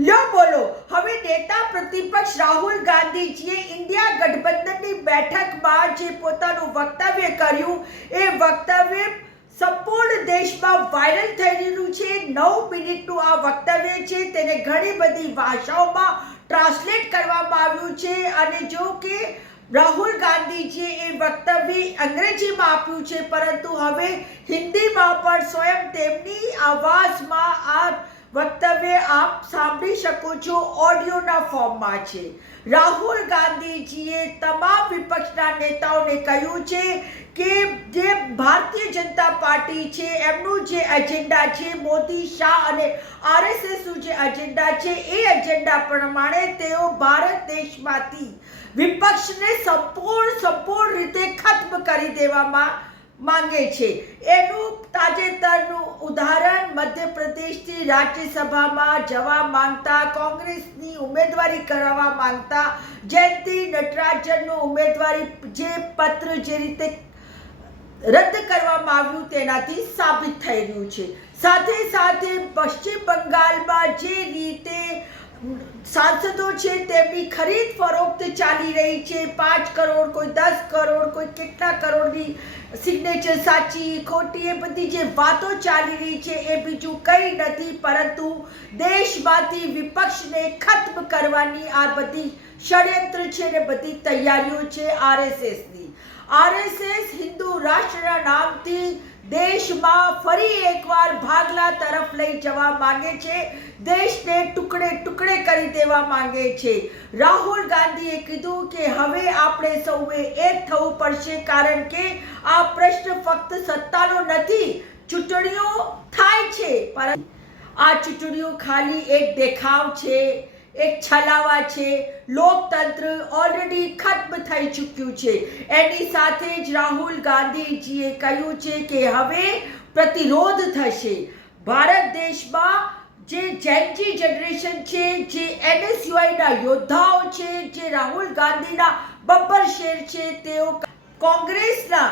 લો બોલો હવે નેતા પ્રતિપક્ષ રાહુલ ગાંધીજીએ ઇન્ડિયા ગઠબંધનની બેઠકમાં જે પોતાનું વક્તવ્ય કર્યું એ વક્તવ્ય સંપૂર્ણ દેશમાં વાયરલ થઈ રહ્યું છે। 9 મિનિટનું આ વક્તવ્ય છે, તેને ઘણી બધી ભાષાઓમાં ટ્રાન્સલેટ કરવામાં આવ્યું છે અને જો કે રાહુલ ગાંધીજીએ એ વક્તવ્ય અંગ્રેજીમાં આપ્યું છે, પરંતુ હવે હિન્દીમાં પણ સ્વયં તેમની આવાજમાં આ વક્તવ્ય આપ સાંભળી શકો છો। ઓડિયોના ફોર્મમાં છે। રાહુલ ગાંધીજીએ તમામ વિપક્ષના નેતાઓને કહ્યું છે કે જે ભારતીય જનતા પાર્ટી છે એમનું જે એજન્ડા છે, મોદી શાહ અને આરએસએસનું જે એજન્ડા છે એ એજન્ડા પ્રમાણે તેઓ ભારત દેશમાંથી વિપક્ષને સંપૂર્ણ રીતે ખત્મ કરી દેવામાં માંગે છે। એનું તાજેતરનું ઉદાહરણ મધ્યપ્રદેશથી રાજ્યસભામાં જવા માંગતા કોંગ્રેસની ઉમેદવારી કરવા માંગતા જયંતી નટરાજનનું ઉમેદવારી જે પત્ર જે રીતે રદ કરવામાં આવ્યું તેનાથી સાબિત થઈ રહ્યું છે। સાથે સાથે પશ્ચિમ બંગાળમાં જે રીતે સાંસદો છે તેમની ખરીદ ફરોખ્ત ચાલી રહી છે, 5 કરોડ, કોઈ 10 કરોડ, કોઈ કેટલા કરોડની સિગ્નેચર સાચી ખોટી એ બધી જે વાતો ચાલી રહી છે એ બીજું કંઈ નથી પરંતુ દેશમાંથી વિપક્ષને ખત્મ કરવાની આ બધી ષડયંત્ર છે ને બધી તૈયારીઓ છે આરએસએસની। આરએસએસ હિન્દુ રાષ્ટ્રના નામથી દેશમાં ફરી એકવાર ભાગલા તરફ લઈ જવા માંગે છે, દેશને ટુકડે ટુકડે કરી દેવા માંગે છે। રાહુલ ગાંધીએ કીધું કે હવે આપણે સૌએ એક થવું પડશે, કારણ કે આ પ્રશ્ન ફક્ત સત્તાનો નથી, ચૂંટણીઓ થાય છે પરંતુ આ ચૂંટણીઓ ખાલી એક દેખાવ છે, એક છલાવા છે। લોકતંત્ર ઓલરેડી ખત્મ થઈ ચૂક્યું છે। એની સાથે જ રાહુલ ગાંધીજીએ કહ્યું છે કે હવે પ્રતિરોધ થશે। ભારત દેશમાં જે જેનજી જનરેશન છે, જે એનએસયુઆઈના યોદ્ધાઓ છે, જે રાહુલ ગાંધીના બબ્બર શેર છે, તેઓ કોંગ્રેસના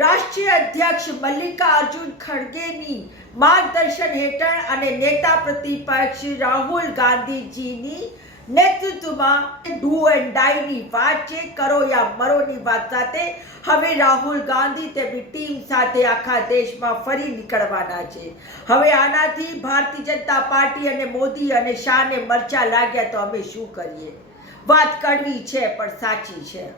રાષ્ટ્રીય અધ્યક્ષ મલ્લિકાર્જુન ખડગેની માર્ગદર્શન હેઠળ અને નેતા પ્રતિપક્ષ રાહુલ ગાંધીજીની નેતૃત્વમાં ડુ એન્ડ ડાઈની વાત છે, કરો યા મરોની વાત સાથે હવે રાહુલ ગાંધી તેમની ટીમ સાથે આખા દેશમાં ફરી નીકળવાના છે। હવે આનાથી ભારતીય જનતા પાર્ટી અને મોદી અને શાહને મરચા લાગ્યા તો અમે શું કરીએ? વાત કડવી છે પણ સાચી છે।